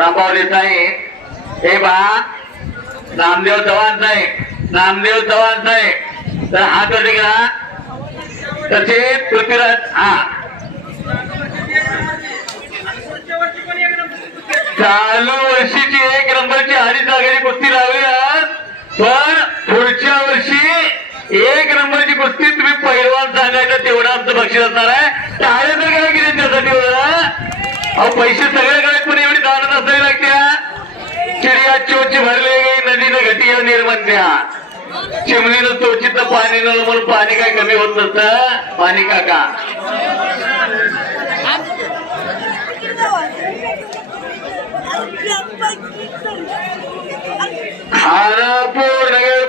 रामभाऊ साहेब हे बा नामदेव चव्हाण साहेब तर हात वरती करा तसे पृथ्वीराज हा चालू वर्षीची 1 नंबरची हरी जागेची कुस्ती लावली आज पण पुढच्या वर्षी 1 नंबरची कुस्ती तुम्ही पहिलवान सांगायचं तेवढं आमचं बक्षीस असणार आहे टाळे तर काय केली त्यासाठी अहो पैसे सगळ्याकडे पण एवढी दानत असावी लागत्या चिडिया चोची भरले गई नदीनं घटिया निर्मंत्या चिमणीनं चोचीतलं पाणी न म्हणून पाणी काय कमी होत नसतं पाणी काका खानापूर नगर